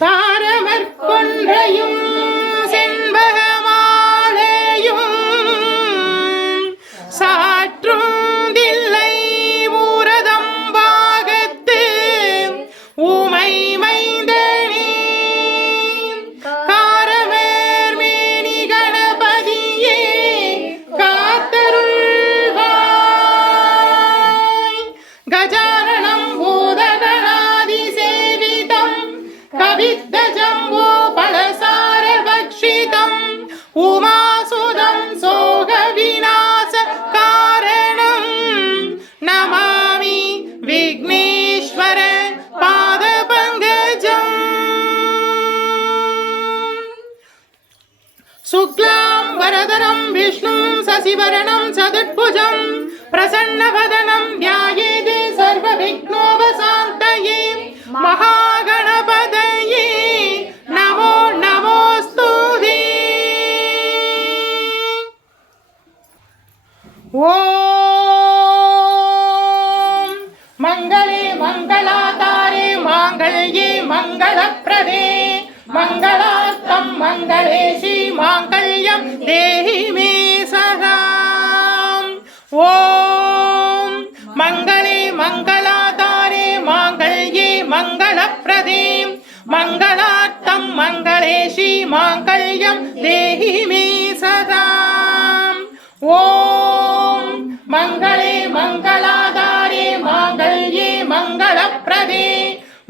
தாரமற்கொன்றையும் செண்பகமாலையும் சாற்றும் தில்லை ஊரதம் பாகத்து ஊமை மைந்தனே காரவேர் மேனி கணபதியே காத்தருள்வாய் கஜானனம் பூதகணாதி சேவிதம் கவித்த ஜம்போ பலசார பக்ஷிதம் உமாசுதம் சோக விநாச காரணம் நமாமி விக்னேஸ்வர பாத பங்கஜம் சுக்லாம் வரதரம் விஷ்ணும் சசிவரணம் சதுர்புஜம் பிரசன்னவதனம் த்யாயேதே சர்வ விக்னோபசாந்தயே மகாகணபதயே நமோ நமோஸ்துதே. ஓம் மங்களே மங்களாதாரே மாங்கல்யே மங்களப்ரதே மங்களார்த்தம் மங்களேஷி மாங்கல்யம் தேஹி மே சதா. ஓம் மங்களே மங்களாதாரே மாங்கல்யே மங்களப்ரதே மங்களார்த்தம் மங்களேஷி மாங்கல்யம் தேஹி மே சதா. ஓம் மங்களே மங்களாதாரே மாங்கல்யே மங்களப்ரதே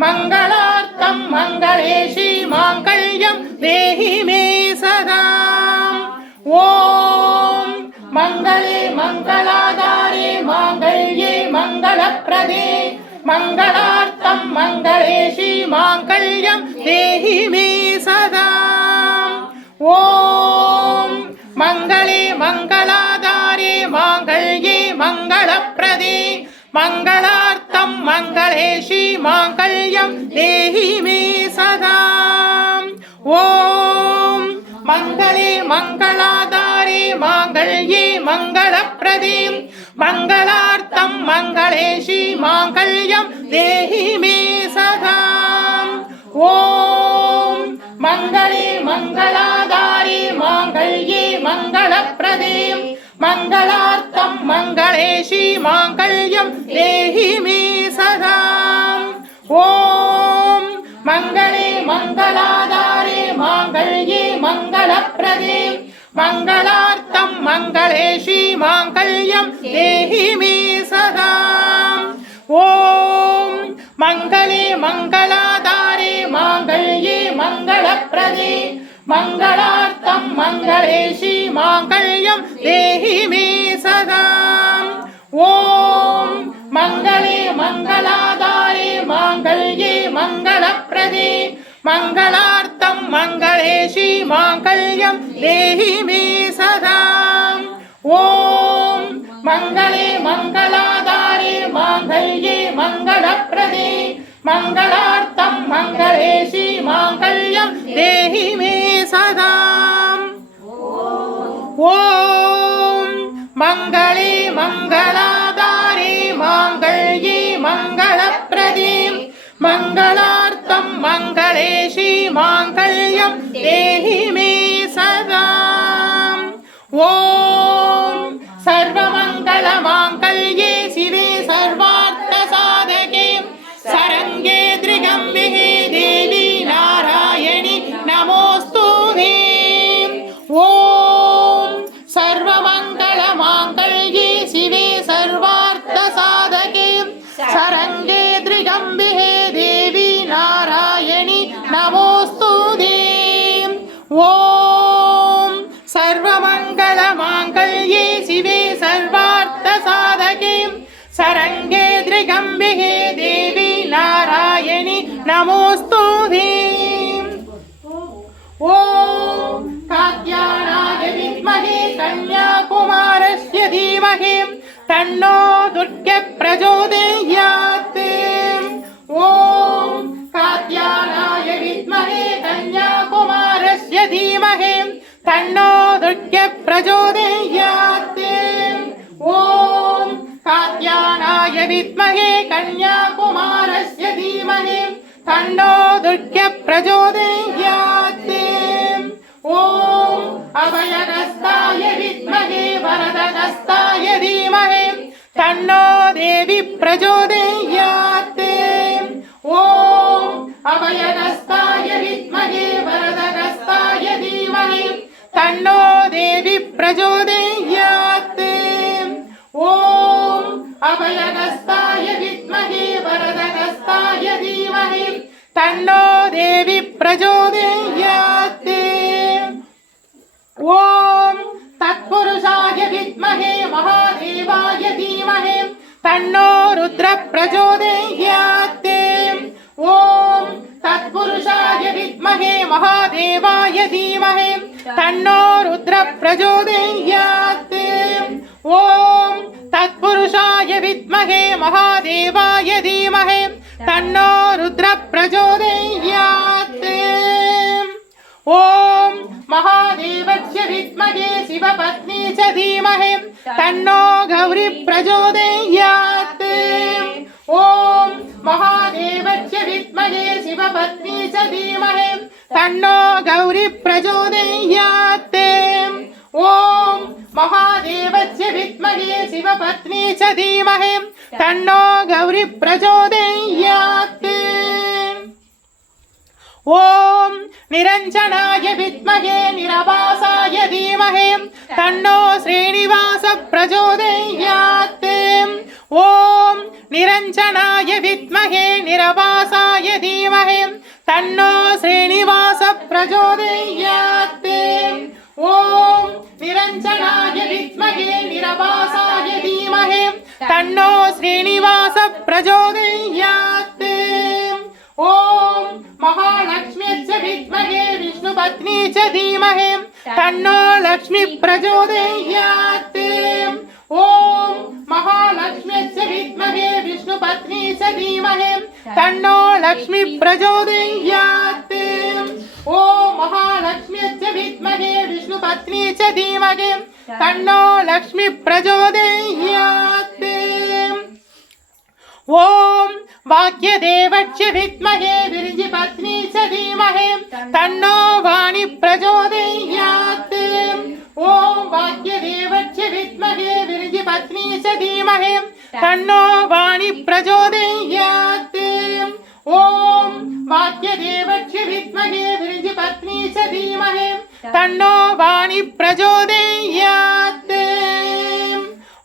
மங்களார்த்தம் மங்களேஷி மாங்கல்யம் தேஹி மே சதா. ஓம் மங்களே மங்களாதாரே மாங்கல்யே மங்களப்ரதே மங்களார்த்தம் மங்களேஷி மாங்கல்யம் தேஹி மே சதா. ஓம் மங்களே மங்களாதாரே மாங்கல்யே மங்களப்ரதே மங்களார்த்தம் மங்களேஷி மாங்கல்யம் தேஹி மே சதா. ஓம் மங்களே மங்களாதாரே மாங்கல்யே மங்களப்ரதே மங்களார்த்தம் மங்களேஷி மாங்கல்யம் தேஹி மே சதா. ஓம் மங்களே மங்களாதாரே மாங்கல்யே மங்களப்ரதே மங்களார்த்தம் மங்களேஷி மாங்கல்யம் தேஹி மே சதா. ஓம் மங்களே மங்களாதாரே மாங்கல்யே மங்களப்ரதே மங்களார்த்தம் மங்களேஷி மாங்கல்யம் தேஹி மே சதா. ஓம் மங்களே மங்களாதாரே மாங்கல்யே மங்களப்ரதே மங்களார்த்தம் மங்களேஷி மாங்கல்யம் தேஹி மே சதா. ஓம் மங்களே மங்களாதாரே மாங்கல்யே மங்களப்ரதே மங்களார்த்தம் மங்களேஷி மாங்கல்யம் தேஹி மே சதா. ஓம் மங்களே மங்களாதாரே மாங்கல்யே மங்களப்ரதே மங்களார்த்தம் மங்களேஷி மாங்கல்யம் தேஹி மே சதா. ஓம் மங்களே மங்களாதாரே மாங்கல்யே மங்களப்ரதே மங்களார்த்தம் மங்களேஷி மாங்கல்யம் தேஹி மே சதா. ஓம் சர்வமங்கள மாங்கல்யே சிவே சர்வார்த்த சாதகே சரங்கே த்ரிகம்பிகே தேவி நாராயணி நமோஸ்துதே. ஓம் சர்வமங்கள மாங்கல்யே சிவே சர்வார்த்த சாதகே சரங்கே த்ரிகம்பிகே தேவி நாராயணி நமோஸ்துதே. ஓம் சர்வமங்கள மாங்கல்யே சிவே சர்வார்த்த சாதகே சரங்கே த்ரிகம்பிகே தேவி நாராயணி நமோஸ்துதே. ஓம் காத்யாயனாய வித்மஹே கன்யாகுமாரஸ்ய தீமஹி தன்னோ துர்கே பிரச்சோதயாத். ஓம் காத்யாயனாய வித்மஹே கன்யாகுமாரஸ்ய தீமஹி தன்னோ துர்கே பிரச்சோதயாத். ஓம் कात्यायनाय विद्महे कन्याकुमारस्य धीमहि तन्नो दुर्गे प्रचोदयात् ॐ अभयहस्ताय विद्महे वरदहस्ताय धीमहि तन्नो देवी प्रचोदयात् ॐ अभयहस्ताय विद्महे वरदहस्ताय धीमहि तन्नो देवी प्रचोदयात् ॐ अभयहस्ताय विद्महे वरदहस्ताय धीमहि तन्नो देवी प्रचोदयात् ॐ तत्पुरुषाय विद्महे महादेवाय धीमहि तन्नो रुद्र प्रचोदयात् ॐ तत्पुरुषाय विद्महे महादेवाय धीमहि तन्नो रुद्र प्रचोदयात् ॐ तत्पुरुषाय विद्महे महादेवाय धीमहि तन्नो रुद्र प्रचोदयात् ॐ महादेवस्य विद्महे शिवपत्नी च धीमहि तन्नो गौरी प्रचोदयात् ॐ महादेवस्य विद्महे शिवपत्नी च धीमहि तन्नो गौरी प्रचोदयात् ॐ महादेवस्य विद्महे शिवपत्नी च धीमहि तन्नो गौरी प्रचोदयात् ॐ निरञ्जनाय विद्महे निरवासाय धीमहि तन्नो श्रीनिवास प्रचोदयात् ॐ निरञ्जनाय विद्महे निरवासाय धीमहि तन्नो श्रीनिवास प्रचोदयात् ॐ निरञ्जनाय विद्महे निरवासाय धीमहि तन्नो श्रीनिवास प्रचोदयात् ॐ महालक्ष्म्यै विद्महे विष्णुपत्नी च धीमहि तन्नो लक्ष्मी प्रचोदयात् ॐ महालक्ष्म्यै विद्महे विष्णुपत्नी च धीमहि तन्नो लक्ष्मी प्रचोदयात् ॐ महालक्ष्म्यै विद्महे विष्णुपत्नी च धीमहि तन्नो लक्ष्मी प्रचोदयात् ॐ वाक्यदेवस्य विद्महे विरजिपत्नी च धीमहि तन्नो वाणी प्रचोदयात् ॐ वाक्यदेवस्य विद्महे विरजिपत्नी च धीमहि तन्नो वाणी प्रचोदयात् ॐ वाक्यदेवस्य विद्महे विरजिपत्नी च धीमहि तन्नो वाणी प्रचोदयात्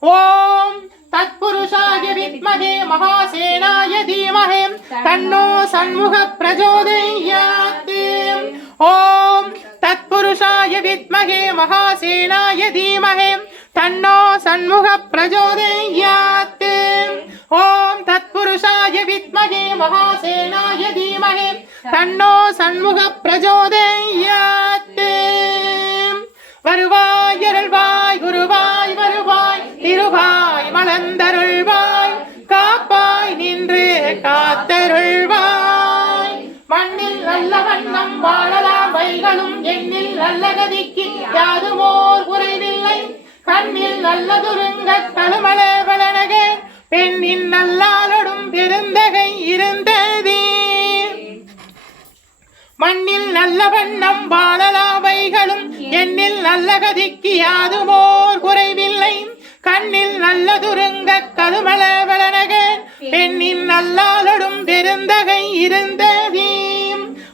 ॐ तत्पुरुषाय विद्महे महासेनाय धीमहि तन्नो षण्मुख प्रचोदयात् ॐ तत्पुरुषाय विद्महे महासेनाय धीमहि तन्नो षण्मुख प्रचोदयात् ॐ तत्पुरुषाय विद्महे महासेनाय धीमहि तन्नो षण्मुख प्रचोदयात् வருவாய் அருள்வாய் குருவாய் வருவாய் திருவாய் மலர்ந்தருள்வாய் காப்பாய் நின்று காத்தருள்வாய் மண்ணில் நல்ல வண்ணம் வாழலாம் வைகளும் எண்ணில் நல்ல கதிக்கு யாதுமோர் குறைவில்லை கண்ணில் நல்லதுருங்க கழுமல வளனக பெண்ணின் நல்லாலொடும் பெருந்தகை இருந்ததே மண்ணில் நல்ல வண்ணம் வாழலாவைகளும் எண்ணில் நல்ல கதிக்கு யாதுமோர் குறைவில்லை கண்ணில் நல்லதுருங்க கருமல வளனக பெண்ணின் நல்லாலொடும் பெருந்தகை இருந்ததே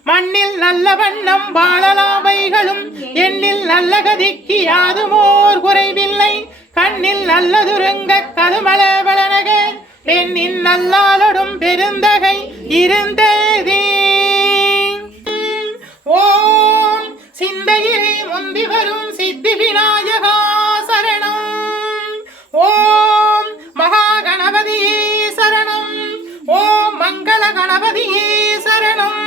மண்ணில் நல்ல வண்ணம் வாழலாவைகளும் எண்ணில் நல்ல கதிக்கு யாதுமோர் குறைவில்லை கண்ணில் நல்லதுருங்க கருமல வளனக பெண்ணின் நல்லாலொடும் பெருந்தகை இருந்ததே ஓம் சிந்தையிலே முந்தி வரும் சித்தி விநாயகா சரணம் ஓம் மகா கணபதியே சரணம் ஓம் மங்கள கணபதியே சரணம்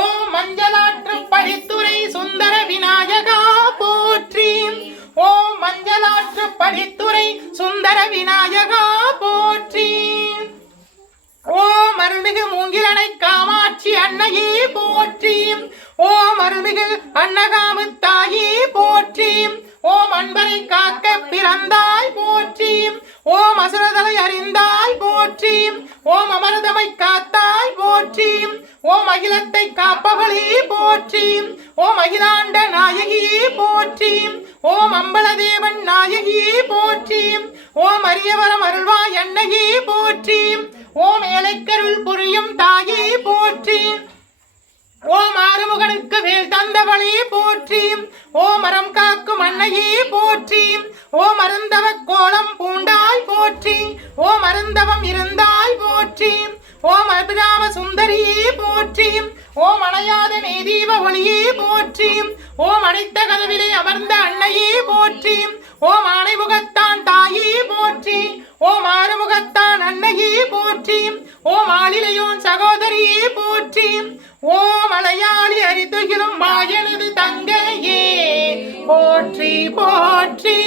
ஓம் மஞ்சளாற்று படித்துறை சுந்தர விநாயகா போற்றி ஓம் மஞ்சளாற்று படித்துறை சுந்தர விநாயகா போற்றி ஓம் அருள்மிகு மூங்கிலனை காமாட்சி அன்னையே போற்றி ஓம் அருள்மிகு அன்னகாமுத்தாயே போற்றி ஓம் அன்பரை காக்க பிறந்தாய் போற்றி ஓம் அசுரதலை அறிந்தாய் போற்றி. ஓம் அமரதமை காத்தாய் போற்றி. ஓம் அகிலத்தை காப்பவளே போற்றி. ஓம் அகிலாண்ட நாயகியே போற்றி. ஓம் அம்பலதேவன் நாயகியே போற்றி. ஓம் அரியவரம் அருள்வாய் அன்னையே போற்றி. ஓம் ஏழைக்கருள் புரியும் தாயே போற்றி. ஓம் ஆறுமுகனுக்கு வேல் தந்தவளே போற்றி. ஓம் மரம் காக்கும் அன்னையே போற்றி. ஓம் அருந்தவ கோலம் பூண்டாய் போற்றி. ஓம் அருந்தவம் இருந்தாய் போற்றி. ஓம் அபிராம சுந்தரியே போற்றி. ஓம் அணையாத நெய்தீப ஒளியே போற்றி. ஓம் அடைத்த கதவிலே அமர்ந்த அன்னையே போற்றி. ஓம் ஆணைமுகத்தான் தாயே போற்றி. ஓம் ஆறுமுகத்தான் அன்னையே போற்றி. ஓம் ஆளிலையோன் சகோதரியே போற்றி. ஓம் அலையாளி அரிதுகிலும் மாயனது தங்கையே போற்றி போற்றி.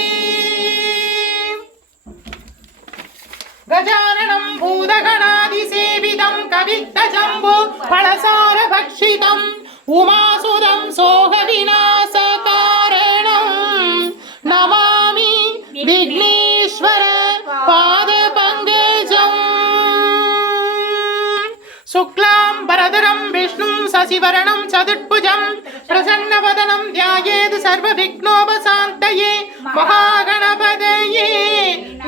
கஜானனம் பூதகணாதி சேவிதம் கவித்த ஜம்பு பலசார பக்ஷிதம் உமாசுதம் சோக விநாச காரணம் நமாமி விக்னேஸ்வர பாத பங்கஜம். சுக்லாம் பரதரம் விஷ்ணும் சசிவரணம் சதுர்புஜம் பிரசன்னவதனம் த்யாயேத் சர்வ விக்னோபசாந்தயே மகாகணபதயே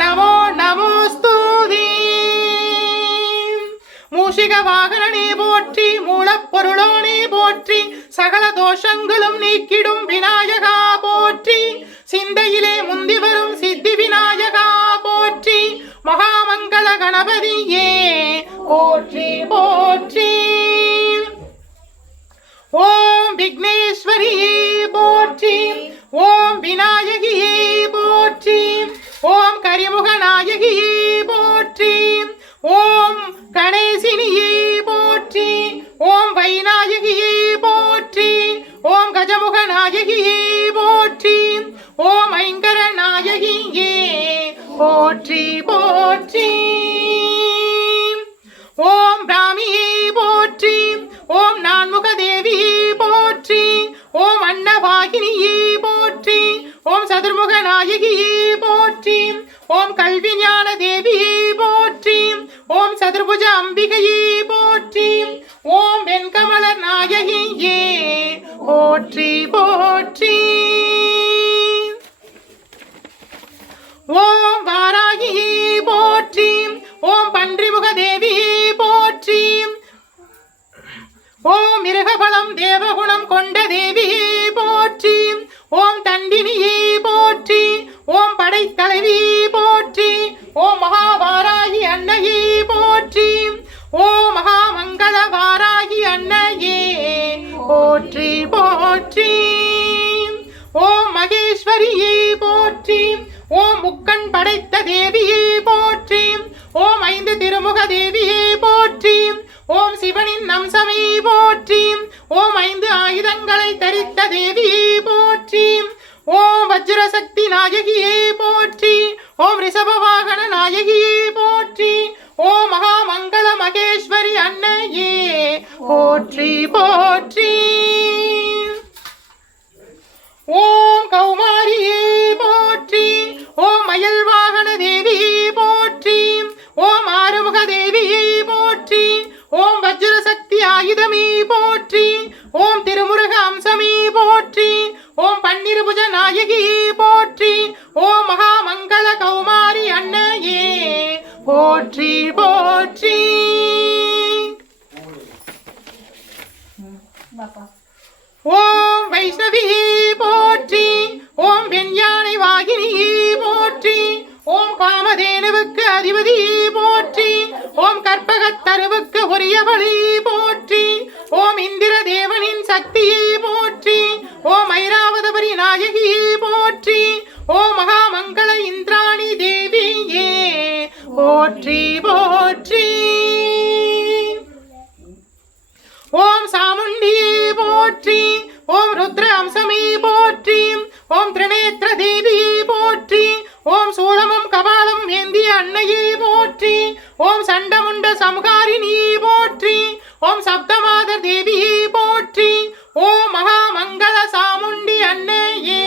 நமோ நமோஸ்துதே. மூஷிக வாகனனே போற்றி. மூலப்பொருளோனே போற்றி. சகல தோஷங்களும் நீக்கிடும் விநாயகா போற்றி. சிந்தையிலே முந்தி வரும் சித்தி விநாயகா போற்றி. மகாமங்கள கணபதியே போற்றி போற்றி. ஓம் விக்னேஸ்வரியே போற்றி. ஓம் விநாயகியே போற்றி. ஓம் கரிமுக நாயகியே போற்றி. ஓம் கணேசினியே போற்றி. ஓம் வைநாயகியே போற்றி. ஓம் கஜமுக நாயகியே போற்றி. ஓம் ஐங்கர நாயகியே போற்றி போற்றி. ஓம் பிராமியே போற்றி. ஓம் நான்முக தேவியே போற்றி. ஓம் அன்னவாகினியே போற்றி. ஓம் சதுர்முக நாயகியே போற்றி. ஓம் கல்வி ஞான தேவியே போற்றி. ஓம் சதுர்புஜ அம்பிகையே போற்றி. ஓம் வெண்கமல நாயகியே போற்றி போற்றி. ஓம் வாராகியே போற்றி. ஓம் பன்றிமுக தேவியே போற்றி. ஓம் மிருகபலம் தேவகுணம் கொண்ட தேவியே போற்றி. ஓம் தண்டினியே போற்றி. ஓம் படைத்தலைவியே போற்றி. ஓம் மகாவாராகி அன்னையே போற்றி. ஓம் மகாமங்கள வாராகி அன்னையே போற்றி போற்றி. ஓம் மகேஸ்வரியே போற்றி. ஓம் முக்கண் படைத்த தேவியே போற்றி. ஓம் ஐந்து திருமுக தேவியே போற்றி. ஓம் சிவனின் அம்சமே போற்றி. ஓம் ஐந்து ஆயுதங்களை தரித்த தேவியே போற்றி. ஓம் வஜ்ரசக்தி நாயகியே போற்றி. ஓம் ரிஷபவாகன நாயகியே போற்றி. ஓம் மகாமங்கள மகேஸ்வரி அன்னையே போற்றி போற்றி. ஓம் கௌமாரியே போற்றி. ஓம் மயில் வாகன தேவியே போற்றி. ஓம் ஆறுமுக தேவியே போற்றி. ஓம் வஜ்ரசக்தி ஆயுதமே போற்றி. ஓம் திருமுருக அம்சமே போற்றி. ஓம் பன்னிருபுஜ நாயகியே போற்றி. ஓம் மகாமங்கள கௌமாரி அன்னையே போற்றி போற்றி. ஓம் வைஷ்ணவியே போற்றி. ஓம் வெண்யானை வாகினியே போற்றி. ஓம் காமதேனுவுக்கு அதிபதியே போற்றி. ஓம் கற்பகத்தருவுக்கு உரியவளே போற்றி. ஓம் இந்திர தேவனின் சக்தியே போற்றி. ஓம் ஐராவதபரி நாயகியே போற்றி. ஓம் மகாமங்கள இந்திராணி தேவியே போற்றி போற்றி. ஓம் சாமுண்டியே போற்றி. ஓம் ருத்ர அம்சமே போற்றி. ஓம் திரிநேத்திர தேவியே போற்றி. ஓம் சூளமும் கபாலம் ஏந்திய அன்னையே போற்றி. ஓம் சண்டமுண்ட சம்ஹாரிணியே போற்றி. ஓம் சப்தமாதர் தேவியே போற்றி. ஓம் மகாமங்கள சாமுண்டி அன்னையே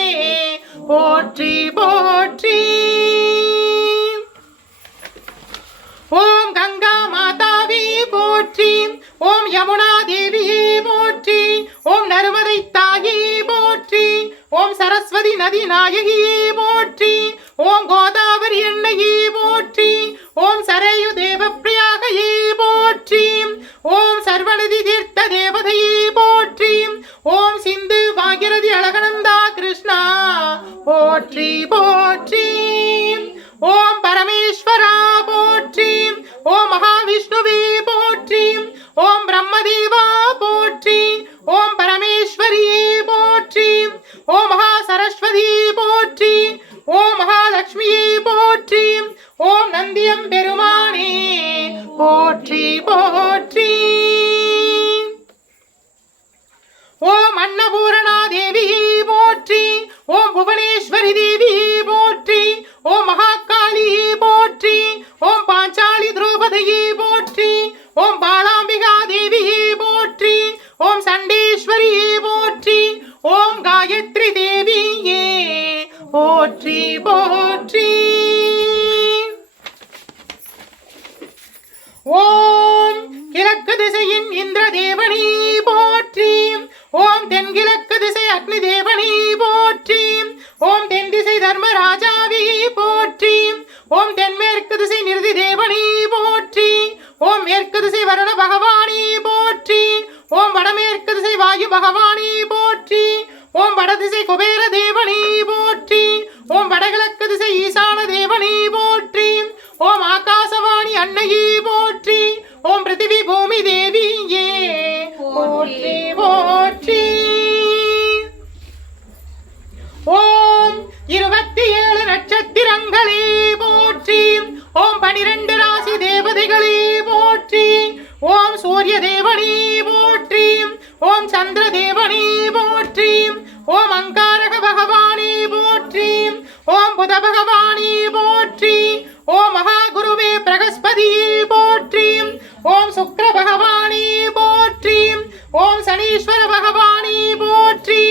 போற்றி போற்றி. கோமதி நதி நாயகியே போற்றி. ஓம் கோதாவரி எண்ணையே போற்றி. ஓம் சரயு தேவப்பிரியாகையே போற்றி. ஓம் சர்வநதி தீர்த்த தேவதையே போற்றி. ஓம் சிந்து பாகிரதி அழகனந்தா கிருஷ்ணா போற்றி போற்றி. ஓம் பரமேஸ்வரா போற்றி. ஓம் மகாவிஷ்ணுவே போற்றி. ஓம் பிரம்மதேவா போற்றி. ஓம் பரமேஸ்வரியே போற்றி. ஓம் மகா சரஸ்வதி போற்றி. ஓம் மகாலட்சுமியே போற்றி. ஓம் நந்தியம் பெருமானே போற்றி போற்றி. ஓம் அன்னபூரணா தேவியே போற்றி. ஓம் புவனேஸ்வரி தேவியே போற்றி. ஓம் மகாகாளியே போற்றி. ஓம் பாஞ்சாலி திரௌபதியே போற்றி. ஓம் பாலாம்பிகா தேவியே போற்றி. ஓம் சண்டேஸ்வரியே போற்றி. ஓம் காயத்ரி தேவியே போற்றி போற்றி. ஓம் கிழக்கு திசையின் இந்திர தேவனே போற்றி. ஓம் தென்கிழக்கு திசை அக்னி தேவனே போற்றி. ஓம் தென் திசை தர்மராஜாவே போற்றி. ஓம் தென்மேற்கு திசை நிருதி தேவனே போற்றி. ஓம் மேற்கு திசை வருண பகவானே போற்றி. ஓம் வடமேற்கு திசை வாயு பகவானே போற்றி. ஓம் வடதிசை குபேர தேவனே போற்றி. ஓம் வடகிழக்கு திசை ஈசான தேவனே போற்றி. ஓம் ஆகாசவாணி அன்னையே போற்றி. ஓம் பிருத்திவி பூமி தேவியே போற்றி போற்றி. ஓம் 27 நட்சத்திரங்களே போற்றி. ஓம் 12 ராசி தேவதைகளே போற்றி. ஓம் சூரிய தேவனே போற்றி. ஓம் சந்திர தேவனே போற்றி. ஓம் அங்காரக பகவானே போற்றி. ஓம் புத பகவானே போற்றி. ஓம் மகாகுருவே பிரகஸ்பதியே போற்றி. ஓம் சுக்கிர பகவானே போற்றி. ஓம் சனீஸ்வர பகவானே போற்றி.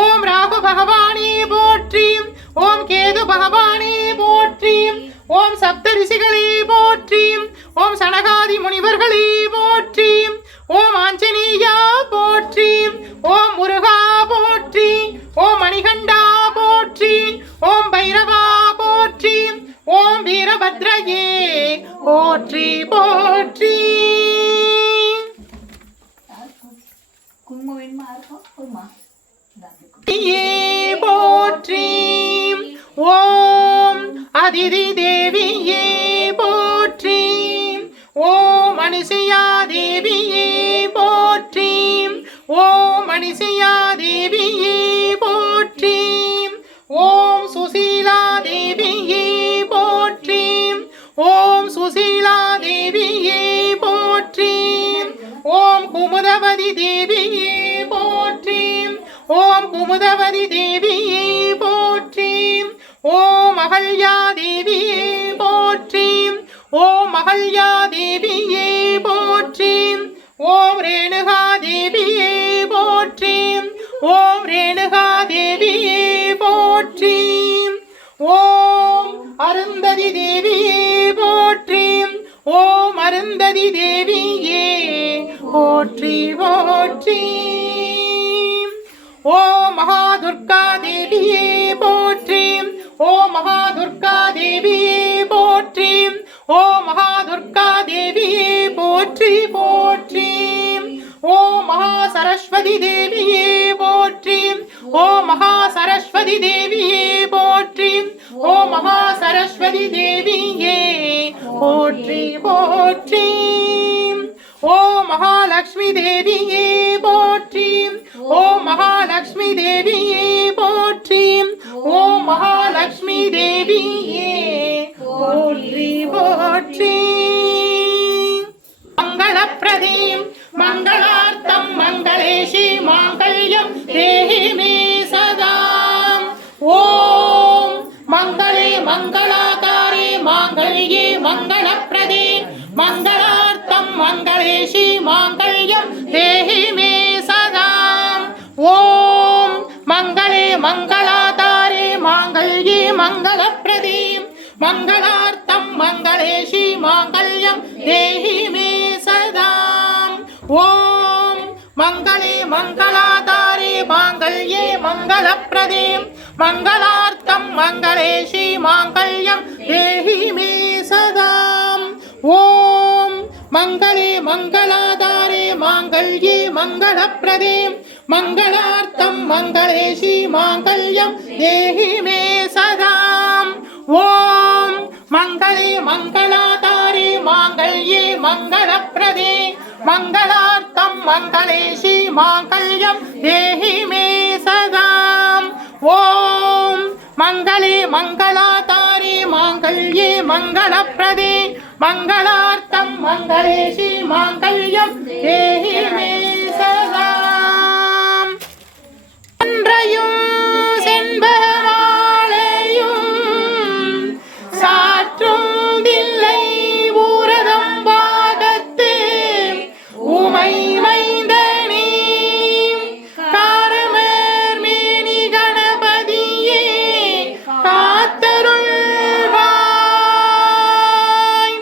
ஓம் ராகு பகவானே போற்றி. ஓம் கேது பகவானே போற்றி. ஓம் சப்த ரிஷிகளே போற்றி. ஓம் சனகாதி முனிவர்களே போற்றி. ஓம் ஆஞ்சநேயா போற்றி. ஓம் முருகா போற்றி. ஓம் மணிகண்டா போற்றி. ஓம் பைரவா போற்றி. ஓம் வீரபத்ரையே போற்றி போற்றி. போற்றி. ஓம் அதிதி தேவியே போற்றி. ஓம் அனிசையா தேவியே போற்றி. ஓம் அனிசையா தேவியே போற்றி. ஓம் சுசீலா தேவியே போற்றி. ஓம் சுசீலா தேவியே போற்றி. ஓம் குமுதவதி தேவியே போற்றி. ஓம் குமுதவதி தேவியே போற்றி. ஓம் அகல்யா தேவியே போற்றி. ஓம் மகள்யா தேவியே போற்றி. ஓம் ரேணுகா தேவியே போற்றி. ஓம் ரேணுகா தேவியே போற்றி. ஓம் அருந்ததி தேவியே போற்றி. ஓம் அருந்ததி தேவியே போற்றி போற்றி. ஓம் மகாதுர்கா தேவியே போற்றி. ஓம் மகாதுர்கா தேவியே போற்றி. ஓம் மகாதுர்கா தேவியே போற்றி போற்றி. ஓம் மகா சரஸ்வதி தேவியே போற்றி. ஓம் மகா சரஸ்வதி தேவியே போற்றி. ஓம் மகா சரஸ்வதி தேவியே போற்றி போற்றி. ஓம் மகாலட்சுமி தேவியே போற்றி. ஓம் மகாலட்சுமி தேவியே போற்றி. ஓம் மகாலட்சுமி தேவியே போற்றி போற்றி. மங்களப்பிரதே மங்களார்த்தம் மங்களேஷி மாங்கல்யம் தேஹி மே சதா. ஓம் மங்களே மங்களாதாரே மாங்கல்யே மங்களப்பிரதே மங்களார்த்தம் மங்களேஷி மாங்கல்யம் தேஹி மே சதா. ஓம் மங்களே மங்களாதாரே மாங்கல்யே மங்களப்பிரதே மங்களார்த்தம் மங்களேஷி மாங்கல்யம் தேஹி மே சதா. ஓம் மங்களே மங்களாதாரே மாங்கல்யே மங்களப்பிரதே மங்களார்த்தம் மங்களேஷி மாங்கல்யம் தேஹி மே சதாம். ஓம் மங்களே மங்களாதாரே மாங்கல்யே மங்களப்ரதே மங்களார்த்தம் மங்களேஷி மாங்கல்யம் தேஹி மே சதாம். ஓம் மங்களே மங்களாதாரே மாங்கல்யே மங்களப்ரதே மங்களார்த்தம் மங்களேஷி மாங்கல்யம் தேஹி மே சதாம். ஓம் மங்களே மங்களாதாரே மாங்கல்யே மங்களப்ரதே மங்களார்த்தம் மங்களேஷி மாங்கல்யம் தேஹி மே சதாம். அன்றையும் செண்பகமாலையும் சாற்றும் தில்லை ஊரதம் பாகத்து உமை மைந்தனே காரமர் மேனி கணபதியே காத்தருள்வாய்.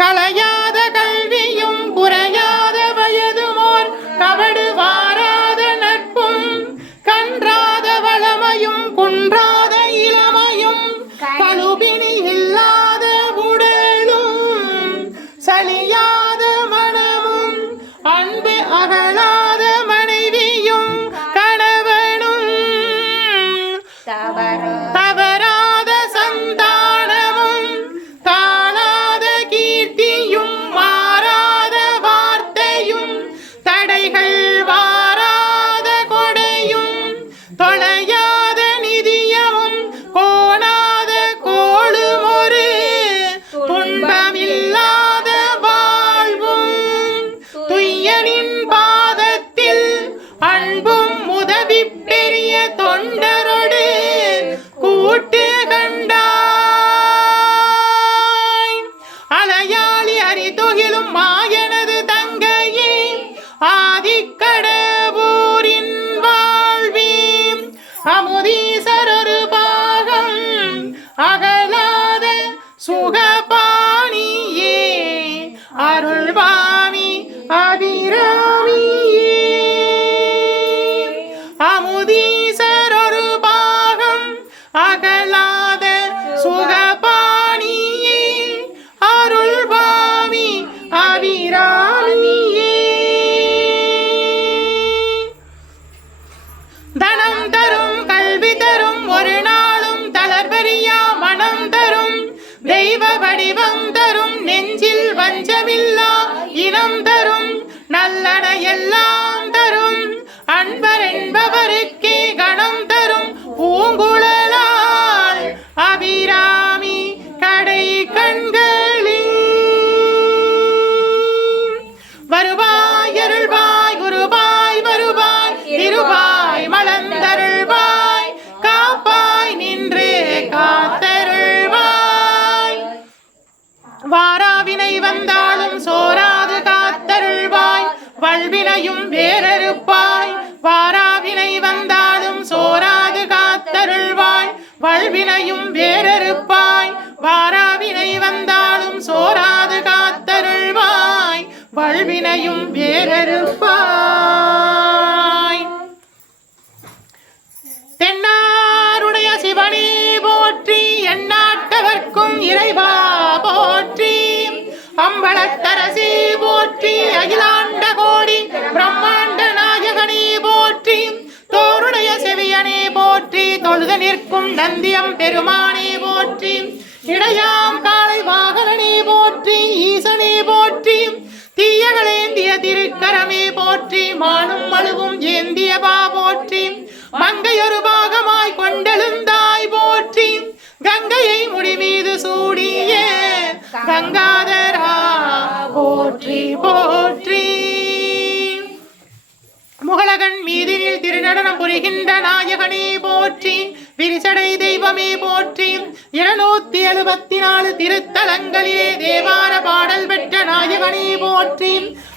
கலையாத கல்வியும் குறையாத வயதுமோர் கபடு வாராத நட்பும் கன்றாத வளமையும் குன்றாத இளமையும் கழுபினி இல்லாத உடலும் சலியாத மனமும் அன்பு அகலாத மனைவியும் கணவனும் தவறாத சந்தானமும் தாளாத கீர்த்தியும் மாறாத வார்த்தையும் தடைகள் வாராத கொடையும் தொலையாத நிதியமும் கோணாத கோளும் ஒரு துன்பமில்லாத வாழ்வும் துய்யனின் பாதத்தில் அன்பும் உதவி பெரிய தொண்டரோடு கூட்டு கண்டாய். அலையாளி அரிதுகிலும் மாயனது தங்கையே ஆதிக்கடவூரின் வாழ்வி அமுதீசரொரு பாகம் அகலாத சுகபாணியே அருள்வாமி அபிராமியே. அமுதீசரொரு பாகம் அகலாத சுகபாணியே அருள்வாமி அபிராமியே. தனம் தரும் கல்வி தரும் ஒரு நாளும் தளர்வறியா மனம் தரும் தெய்வ வடிவம் தரும் நெஞ்சில் வஞ்சமில்லா இனம் தரும் நல்லன எல்லாம் தரும் அன்பர் என்பவருக்கே கணம் தரும் பூங்குழலால் அபிராமி கடை கண்களே. வருவாய் அருள்வாய் குருவாய் வருவாய் திருவாய் மலர்ந்தருள்வாய் காப்பாய் நின்று காத்தருள்வாய். வாராவினை வந்தாலும் சோராது காத்தருள்வாய் வல்வினையும் வேறறுப்பாய். வாராவினை வந்தாலும் சோராது காத்தருள்வாய் வல்வினையும் வேறறுப்பாய். வாராவினை வந்தாலும் சோராது காத்தருள்வாய் வல்வினையும் வேறறுப்பாய். தென்னாருடைய சிவனே போற்றி எந்நாட்டவர்க்கும் இறைவா போற்றி அம்பலத்தரசே போற்றி அகிலாண்ட கோடி பிரம்மாண்ட நாயகனே போற்றி தோருடைய செவியனே போற்றி தொழுத நிற்கும் நந்தியம் பெருமானே போற்றி இடையாம் காளை வாகனனே போற்றி ஈசனே போற்றி தீயகளேந்திய திருக்கரமே போற்றி மானும் மழுவும் ஏந்தியவா போற்றி மங்கையொரு பாகமாய் கொண்டெழுந்தாய் போற்றி கங்கையை முடிமீது சூடிய கங்காதரா போற்றி போற்றி. முகலகன் மீதினில் திருநடனம் புரிகின்ற நாயகனே போற்றி விரிசடை தெய்வமே போற்றி 274 திருத்தலங்களிலே தேவார பாடல் பெற்ற நாயகனே போற்றி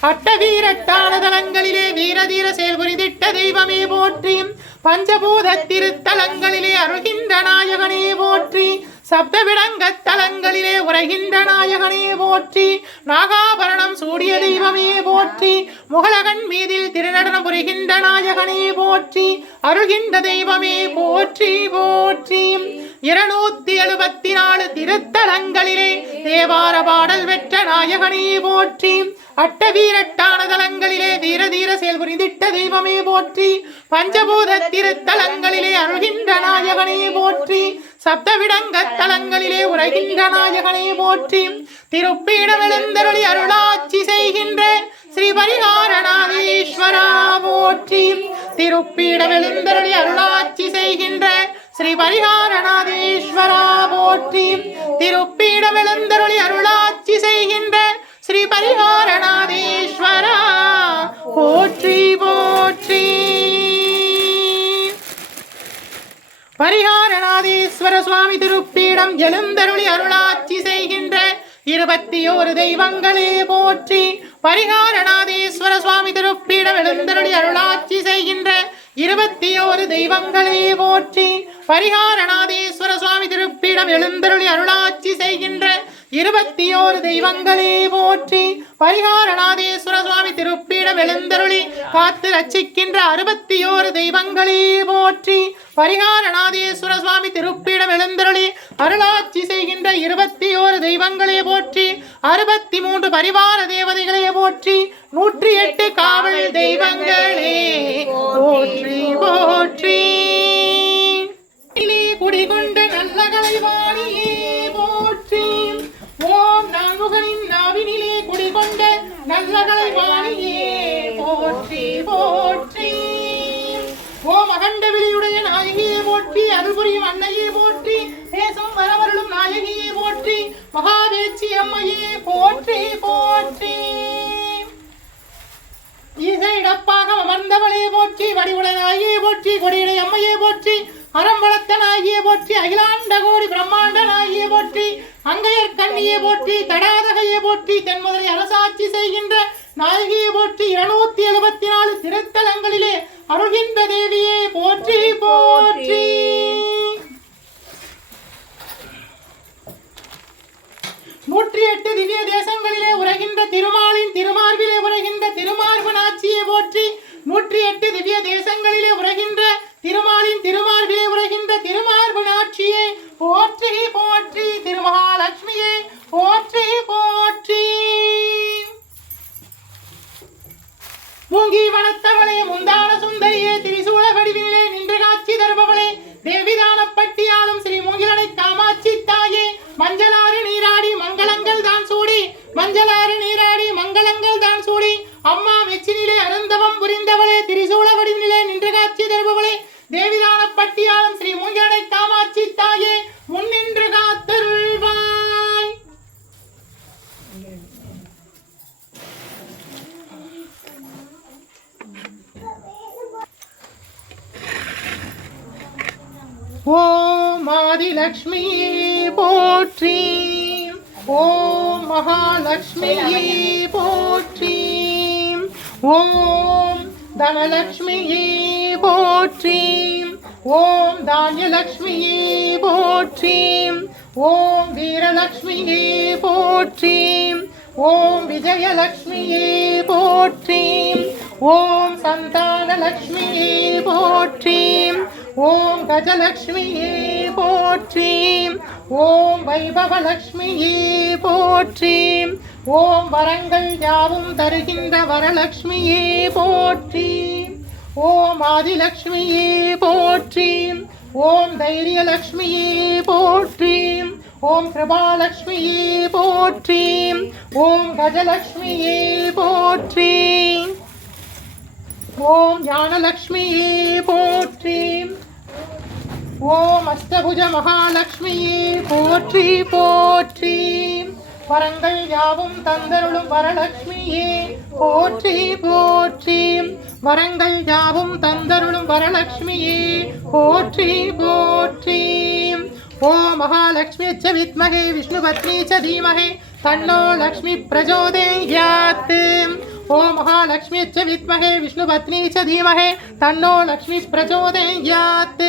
அட்டவீரட்டான தலங்களிலே வீரதீர செயல்புரிதிட்ட தெய்வமே போற்றி பஞ்சபூத திருத்தலங்களிலே அருகின்ற நாயகனே போற்றி சப்தவிடங்கத் தலங்களிலே உரைகின்ற நாயகனே போற்றி. நாகாபரணம் சூடிய தெய்வமே போற்றி. முகலகன் மீதில் திருநடனம் புரிகின்ற நாயகனே போற்றி. அருள்கின்ற தெய்வமே போற்றி போற்றி. 274 திருத்தலங்களிலே தேவார பாடல் பெற்ற நாயகனே போற்றி. அட்டவீரட்டான தலங்களிலே வீரதீர செயல் புரிந்திட்ட தெய்வமே போற்றி. பஞ்சபூத திருத்தலங்களிலே அருள்கின்ற நாயகனே போற்றி. சப்தவிடங்கத் தலங்களிலே உரைகின்ற நாயகனே போற்றி. திருப்பீடம் எழுந்தருளி அருளாட்சி செய்கின்ற ஸ்ரீ பரிகாரநாதீஸ்வரா போற்றி. திருப்பீடம் எழுந்தருளி அருளாட்சி செய்கின்ற ஸ்ரீ பரிகாரநாதீஸ்வரா போற்றி. திருப்பீடம் எழுந்தருளி அருளாட்சி செய்கின்ற ஸ்ரீ பரிகாரநாதீஸ்வரா போற்றி போற்றி. பரிகாரநாதீஸ்வர சுவாமி திருப்பீடம் எழுந்தருளி அருளாட்சி செய்கின்ற 21 தெய்வங்களே போற்றி. பரிகாரநாதீஸ்வர சுவாமி திருப்பீடம் எழுந்தருளி அருளாட்சி செய்கின்ற 21 தெய்வங்களே போற்றி. பரிகாரநாதீஸ்வர சுவாமி திருப்பீடம் எழுந்தருளி அருளாட்சி செய்கின்ற 21 தெய்வங்களே போற்றி. பரிகாரநாதீஸ்வர சுவாமி திருப்பீடம் எழுந்தருளி காத்து ரட்சிக்கின்ற 61 தெய்வங்களே போற்றி. பரிகாரநாதீஸ்வர சுவாமி திருப்பீடம் எழுந்தருளி அருளாட்சி செய்கின்ற 21 தெய்வங்களே போற்றி. 63 பரிவார தேவதைகளே போற்றி. 108 காவல் தெய்வங்களே போற்றி போற்றி. குடிகொண்ட நல்ல கலைவாணியே போற்றி. ஓம் நான்முகனின் நாவினிலே குடிகொண்ட நல்ல கலைவாணியே போற்றி போற்றி. ஓம் அகண்ட வெளியுடைய நாயகியே போற்றி. அருள் புரியும் அன்னையே போற்றி. தேசம் வரவருளும் நாயகியே போற்றி. மகாவேச்சி அம்மையே போற்றி போற்றி. ஈசைடப்பாக அமர்ந்தவளே போற்றி. வடிவுட நாயகியே போற்றி. கொடியுடைய அம்மையே போற்றி. அறம் வளர்த்த நாயகியே போற்றி. அகிலாண்ட கோடி பிரம்மாண்ட நாயகியே போற்றி. அங்கையர் கண்ணியே போற்றி. தடாதகையே போற்றி. தென்முதலை அரசாட்சி செய்கின்ற நாயகியே போற்றி. 274 திருத்தலங்களிலே அருள்கின்ற தேவியே போற்றி போற்றி. 108 திவ்ய தேசங்களிலே உரைகின்ற திருமாலின் திருமார்பிலே உரைகின்ற திருமார்பு நாச்சியை போற்றி. 108 திவ்ய தேசங்களிலே உரைகின்ற திருமாலின் திருமார்பிலே உரைகின்ற திருமார்பு நாச்சியை போற்றி போற்றி. திருமகாலட்சுமியே போற்றி போற்றி. மூங்கி வனத்தவளே முந்தான சுந்தரியே திரிசூல வடிவிலே நின்று காட்சி தருபவளே தேவிதானப்பட்டியாலும் ஸ்ரீ மூங்கிலனை காமாட்சி தாயே மஞ்சளாறு நீராடி மங்களங்கள் தான் சூடி. மஞ்சளாறு நீராடி மங்களங்கள் தான் சூடி. அம்மா மெச்சினிலே அருந்தவம் புரிந்தவளே திரிசூல வடிவிலே நின்று காட்சி தருபவளே தேவிதானப்பட்டியாலும் ஸ்ரீ மூங்கிலனை காமாட்சி தாயே முன்னின்று காத்தருள்வாய். ஓம் ஆதிலக்ஷ்மியே போற்றி. ஓம் மகாலட்சுமியே போற்றி. ஓம் தனலக்ஷ்மியே போற்றி. ஓம் தானியலக்ஷ்மியே போற்றி. ஓம் வீரலக்ஷ்மியே போற்றி. ஓம் விஜயலக்ஷ்மியே போற்றி. ஓம் சந்தானலக்ஷ்மியே போற்றி. ஓம் கஜலக்ஷ்மியே போற்றி. ஓம் வைபவலக்ஷ்மியே போற்றி. ஓம் வரங்கள் யாவும் தருகின்ற வரலக்ஷ்மியே போற்றி. ஓம் ஆதிலக்ஷ்மியே போற்றி. ஓம் தைரியலக்ஷ்மியே போற்றி. ஓம் கிருபாலக்ஷ்மியே போற்றி. ஓம் கஜலக்ஷ்மியே போற்றி. ஓம் ஞானலக்ஷ்மியே போற்றி. ஓம் அஷ்டபுஜ மகாலட்சுமியே போற்றி போற்றி. வரங்கள் யாவும் தந்தருளும் வரலட்சுமியே போற்றி போற்றி. வரங்கள் யாவும் தந்தருளும் வரலட்சுமியே போற்றி போற்றி. ஓம் மகாலட்சுமி च विद्महे विष्णुपत्नी च धीमहि तन्नो लक्ष्मी प्रचोदयात्. ओम महालक्ष्मी च विद्महे विष्णुपत्नी च धीमहि तन्नो लक्ष्मी प्रचोदयात्।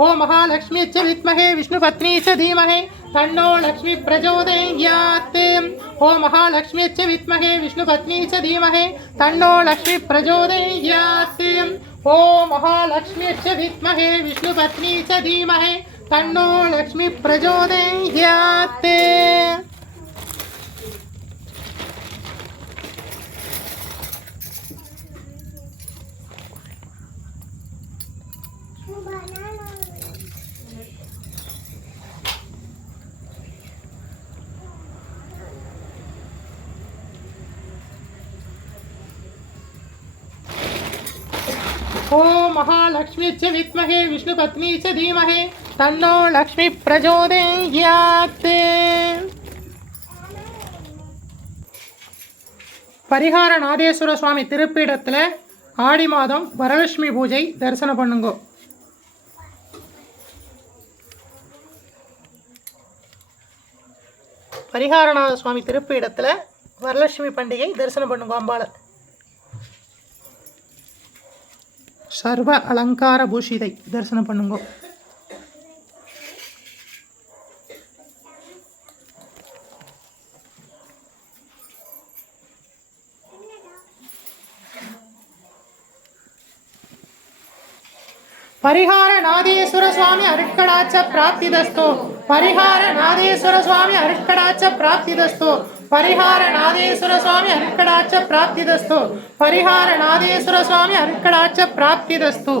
ओम महालक्ष्मी च विद्महे विष्णुपत्नी च धीमहि तन्नो लक्ष्मी प्रचोदयात्। ओम महालक्ष्मी च विद्महे विष्णुपत्नी च धीमहि तन्नो लक्ष्मी प्रचोदयात्। ओम महालक्ष्मी च विद्महे विष्णुपत्नी च धीमहि तन्नो लक्ष्मी प्रचोदयात्। ओम महालक्ष्मी च विद्महे विष्णुपत्नी च धीमहि तन्नो लक्ष्मी प्रचोदयात्। பரிகாரநாதேஸ்வர சுவாமி திருப்பீடத்தில் ஆடி மாதம் வரலட்சுமி பூஜை தரிசனம் பண்ணுங்க. பரிகாரநாத சுவாமி திருப்பீடத்தில் வரலட்சுமி பண்டிகை தரிசனம் பண்ணுங்க. அம்பாளை சர்வ அலங்கார பூஷிதை தரிசனம் பண்ணுங்க. परिहारनादेश्वर स्वामी अरुट्कडाच प्राप्तिदस्तु। परिहारनादेश्वर स्वामी अरुट्कडाच प्राप्तिदस्तु। परिहारनादेश्वर स्वामी अरुट्कडाच प्राप्तिदस्तु। परिहारनादेश्वर स्वामी अरुट्कडाच प्राप्तिदस्तु।